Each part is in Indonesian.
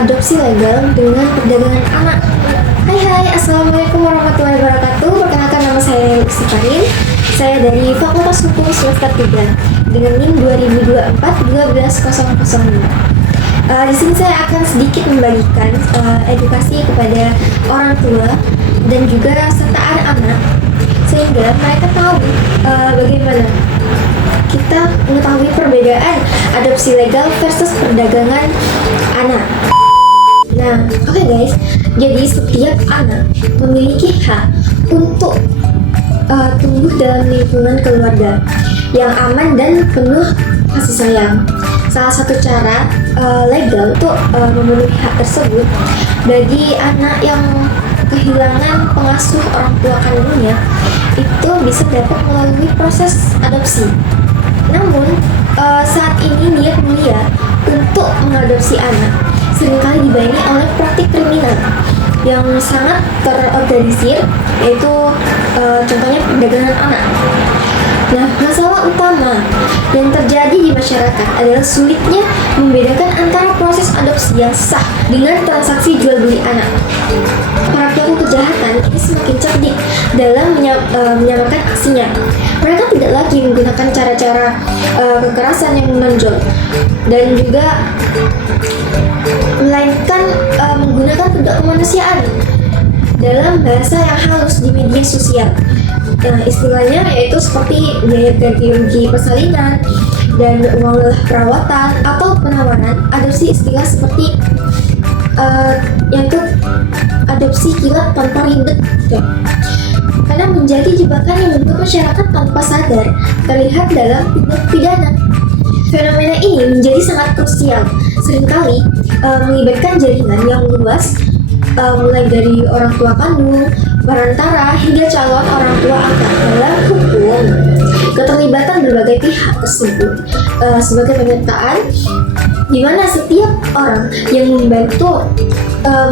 adopsi legal dengan perdagangan anak. Hai, assalamualaikum warahmatullahi wabarakatuh. Perkenalkan, nama saya Lutfi Karin. Saya dari Fakultas Hukum semester 3 dengan NIM 2024-12005. Di sini saya akan sedikit membagikan edukasi kepada orang tua dan juga serta anak-anak sehingga mereka tahu bagaimana kita mengetahui perbedaan adopsi legal versus perdagangan anak. Nah, oke guys, jadi setiap anak memiliki hak untuk tumbuh dalam lingkungan keluarga yang aman dan penuh kasih sayang. Salah satu cara legal untuk memenuhi hak tersebut bagi anak yang kehilangan pengasuh orang tua kandungnya itu bisa dapat melalui proses adopsi. Namun saat ini niat mulia untuk mengadopsi anak seringkali dibayangi oleh praktik kriminal yang sangat terorganisir, yaitu contohnya perdagangan anak. Nah, masalah utama yang terjadi di masyarakat adalah sulitnya membedakan antara proses adopsi yang sah dengan transaksi jual beli anak. Para pelaku kejahatan ini semakin cerdik dalam menyamakan aksinya. Mereka tidak lagi menggunakan cara-cara kekerasan yang menonjol dan juga melainkan menggunakan bentuk kemanusiaan dalam bahasa yang halus di media sosial. Istilahnya yaitu seperti biaya ganti rugi persalinan dan uang lelah perawatan atau penawaran adopsi, istilah seperti yaitu adopsi kilat tanpa ribet gitu. Karena menjadi jebakan yang membuat masyarakat tanpa sadar terlihat dalam tindak pidana. Fenomena ini menjadi sangat krusial, seringkali melibatkan jaringan yang luas, mulai dari orang tua kandung, perantara, hingga calon orang tua angkat. Dalam hukum, keterlibatan berbagai pihak tersebut sebagai penyertaan di mana setiap orang yang membantu,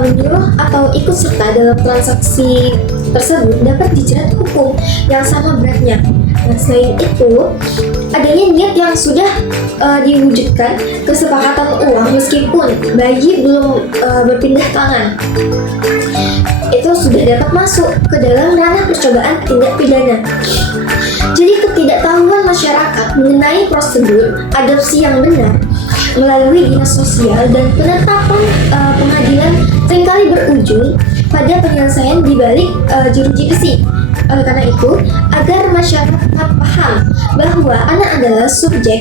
menyuruh atau ikut serta dalam transaksi tersebut dapat dijerat hukum yang sama beratnya. Nah, selain itu, adanya niat yang sudah diwujudkan kesepakatan uang meskipun bayi belum berpindah tangan, itu sudah dapat masuk ke dalam ranah percobaan tindak pidana. Jadi ketidaktahuan masyarakat mengenai prosedur adopsi yang benar melalui dinas sosial dan penetapan pengadilan seringkali berujung pada penyelesaian di balik jeruji besi. Oleh karena itu, agar masyarakat paham bahwa anak adalah subjek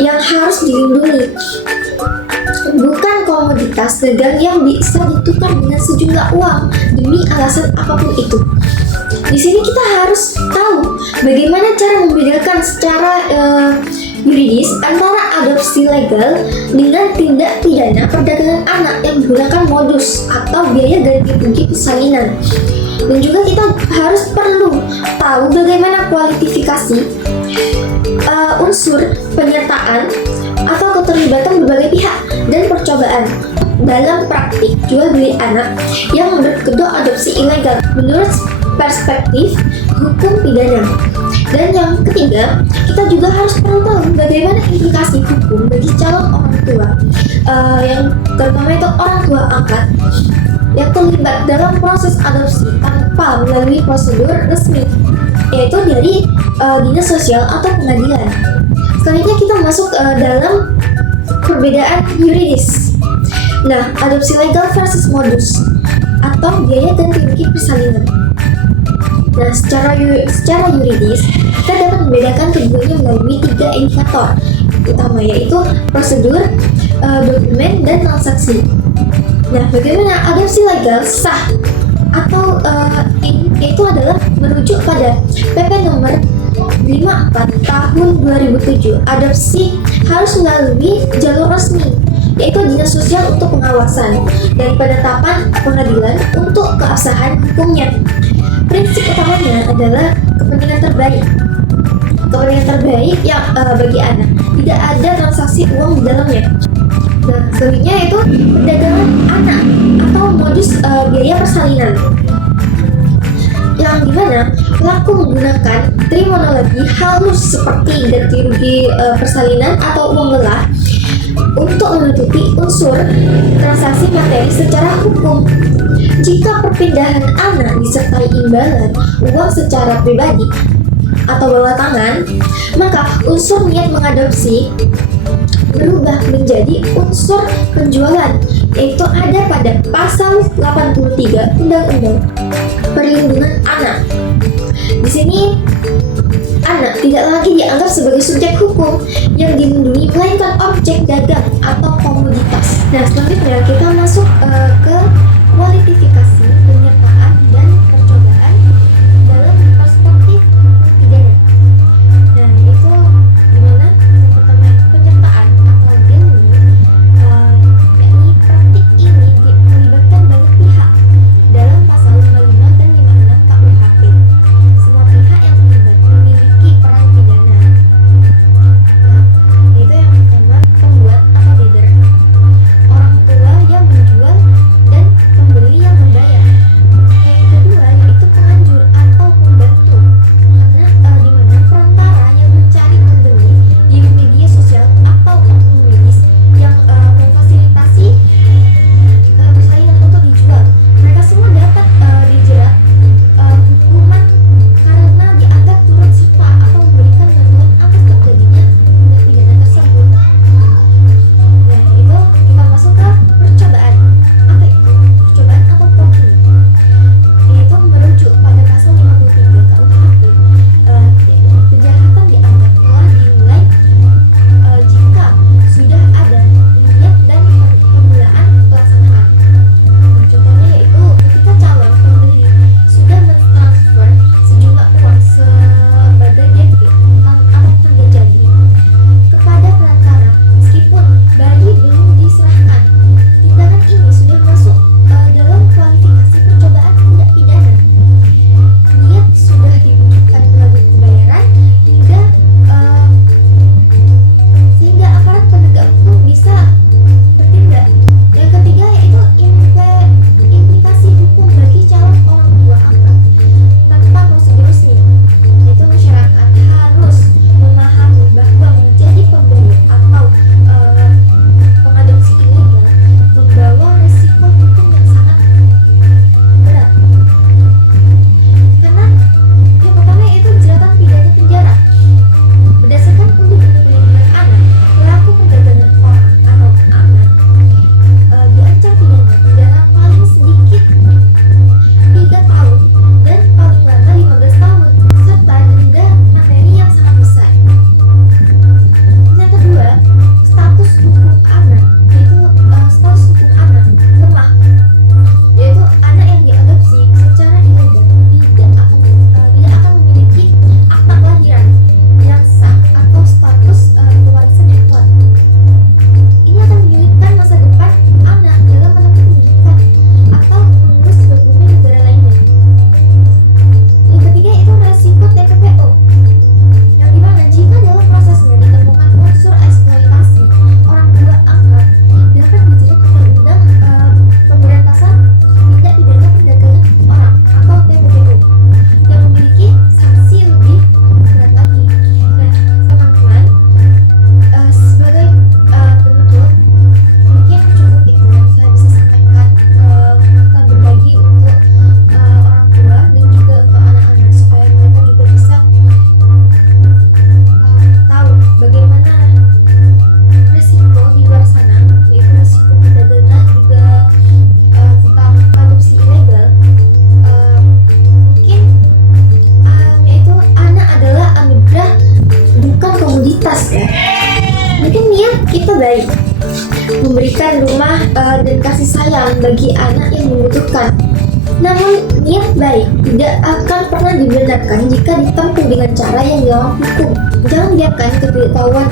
yang harus dilindungi, bukan komoditas dagang yang bisa ditukar dengan sejumlah uang demi alasan apapun itu. Di sini kita harus tahu bagaimana cara membedakan secara yuridis antara adopsi legal dengan tindak pidana perdagangan anak yang menggunakan modus atau biaya ganti rugi persalinan. Dan juga kita harus perlu tahu bagaimana kualifikasi unsur penyertaan atau keterlibatan berbagai pihak dan percobaan dalam praktik jual beli anak yang menurut kedua adopsi ilegal menurut perspektif hukum pidana. Dan yang ketiga, kita juga harus perlu tahu bagaimana implikasi hukum bagi calon orang tua yang terutama itu orang tua angkat yang terlibat dalam proses adopsi tanpa melalui prosedur resmi, yaitu dari dinas sosial atau pengadilan. Selanjutnya kita masuk dalam perbedaan yuridis. Nah, adopsi legal versus modus atau biaya ganti rugi persalinan. Nah, secara yuridis kita dapat membedakan keduanya melalui 3 indikator utama, yaitu prosedur, dokumen, dan transaksi. Nah, bagaimana adopsi legal sah atau itu adalah merujuk pada PP nomor 54 tahun 2007. Adopsi harus melalui jalur resmi, yaitu dinas sosial untuk pengawasan dan penetapan pengadilan untuk keabsahan hukumnya. Prinsip utamanya adalah kepentingan terbaik yang bagi anak, tidak ada transaksi uang di dalamnya. Nah, selanjutnya itu perdagangan anak atau modus biaya persalinan, yang dimana pelaku menggunakan terminologi halus seperti ganti rugi persalinan atau uang lelah untuk menutupi unsur transaksi materi secara hukum. Jika perpindahan anak disertai imbalan uang secara pribadi atau bawah tangan, maka unsur niat mengadopsi berubah menjadi unsur penjualan, yaitu ada pada pasal 83 Undang-Undang Perlindungan Anak. Di sini anak tidak lagi dianggap sebagai subjek hukum yang dilindungi, melainkan objek dagang atau komoditas. Nah, selanjutnya kita masuk ke kualifikasi penyertaan dan percobaan dalam perspektif hukum pidana. Nah, itu dimana yang pertama penyertaan atau dealing, yakni praktik ini melibatkan banyak pihak dalam pasal 55 dan 56 KUHP. Semua pihak yang terlibat memiliki peran pidana. Nah, itu yang pertama pembuat atau bidder, orang tua yang menjual, dan pembeli yang membayar. Yang kedua yaitu penganjur atau pembantu, karena di mana perantara yang mencari pembeli di media sosial atau oknum medis yang memfasilitasi persalinan untuk dijual. Mereka semua dapat dijerat hukuman karena dianggap turut serta atau memberikan bantuan atas terjadinya tindak pidana tersebut. Nah, itu kita masuk ke percobaan. Apa itu? Percobaan atau poking, yaitu merujuk pada pasal 53 KUHP. Kejahatan dianggap telah dinilai jika sudah ada niat dan permulaan pelaksanaan. Nah, contohnya yaitu ketika calon pembeli sudah mentransfer sejumlah uang sebagai DP atau tanda jadi kepada perantara meskipun bayi belum diserahkan. Tindakan ini sudah masuk dalam kualifikasi percobaan tindak pidana. Niat sudah diwujudkan melalui pembayaran sehingga aparat penegak hukum bisa bertindak. Yang ketiga yaitu implikasi hukum bagi calon orang tua angkat tanpa prosedur resmi, yaitu masyarakat harus memahami bahwa menjadi pembeli atau pengadopsi ilegal membawa risiko hukum yang sangat berat. Karena yang pertama yaitu jeratan pidana penjara. Berdasarkan Undang-Undang Perlindungan Anak, pelaku perdagangan orang atau anak diancam pidana penjara paling sedikit 3 tahun dan paling lama 15 tahun serta denda materi yang sangat besar. Yang kedua, status hukum anak, yaitu status hukum anak lemah, yaitu anak yang diadopsi secara ilegal tidak akan memiliki akta kelahiran yang sah atau status kewarisan yang kuat. Ini akan menyulitkan masa depan anak dalam menempuh pendidikan atau mengurus dokumen negara lainnya. Yang ketiga itu resiko TPPO, yang dimana jika dalam prosesnya ditemukan unsur eksploitasi orang tua angkat dapat dijerat Undang-Undang Pemberantasan Tindak Pidana Perdagangan Orang atau TPPO yang memiliki sanksi lebih berat lagi. Nah, teman-teman, sebagai penutup mungkin cukup itu yang saya bisa sampaikan. Kita berbagi untuk orang tua dan juga untuk anak-anak supaya mereka juga bisa tahu bagaimana resiko di luar sana, yaitu resiko perdagangan juga tentang adopsi ilegal. Mungkin yaitu anak adalah anugerah, bukan komoditas ya. Mungkin niat kita baik, memberikan rumah dan kasih sayang bagi anak yang membutuhkan. Namun niat baik tidak akan pernah dibenarkan jika ditempuh dengan cara yang dilarang hukum. Jangan biarkan ketidaktahuan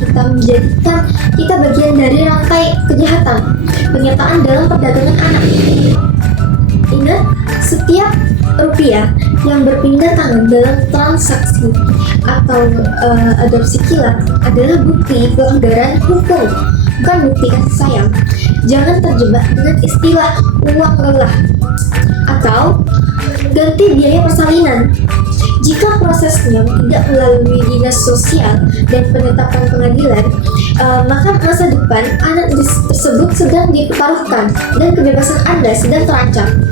kita menjadikan kita bagian dari rantai kejahatan penyertaan dalam perdagangan anak. Ingat, setiap rupiah yang berpindah tangan dalam transaksi atau adopsi kilat adalah bukti pelanggaran hukum, bukan bukti kasih sayang. Jangan terjebak dengan istilah uang lelah atau ganti biaya persalinan. Jika prosesnya tidak melalui dinas sosial dan penetapan pengadilan, maka masa depan anak tersebut sedang dipertaruhkan dan kebebasan Anda sedang terancam.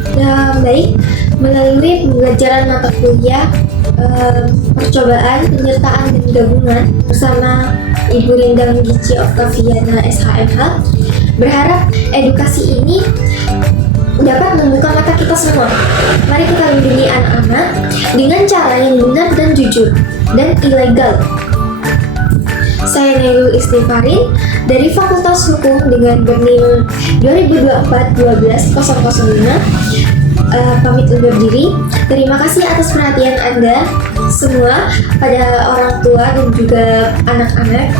Baik melalui pembelajaran mata kuliah, percobaan, penyertaan dan gabungan bersama Ibu Rindang Gici Octaviana SHMH, berharap edukasi ini dapat membuka mata kita semua. Mari kita lindungi anak-anak dengan cara yang benar dan jujur dan ilegal. Saya Nailul Istighfarin dari Fakultas Hukum dengan BERNIM 2024-12-005, pamit undur diri. Terima kasih atas perhatian Anda semua pada orang tua dan juga anak-anak.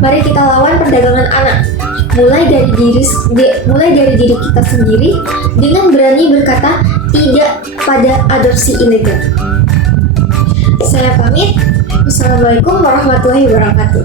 Mari kita lawan perdagangan anak, mulai dari diri kita sendiri dengan berani berkata tidak pada adopsi ilegal. Saya pamit. Wassalamualaikum warahmatullahi wabarakatuh.